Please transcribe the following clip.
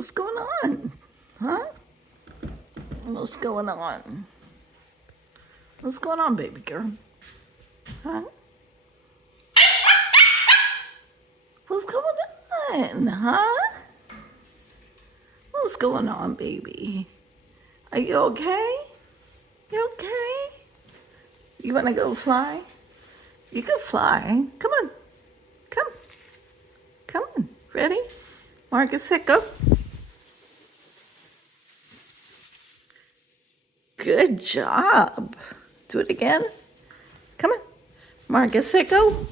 What's going on? Huh? What's going on? What's going on, baby girl? Huh? What's going on? Huh? What's going on, baby? Are you okay? You okay? You wanna go fly? You can fly. Come on. Come. Come on. Ready? Marcus, set, go. Good job. Do it again. Come on. Marcus, set, go.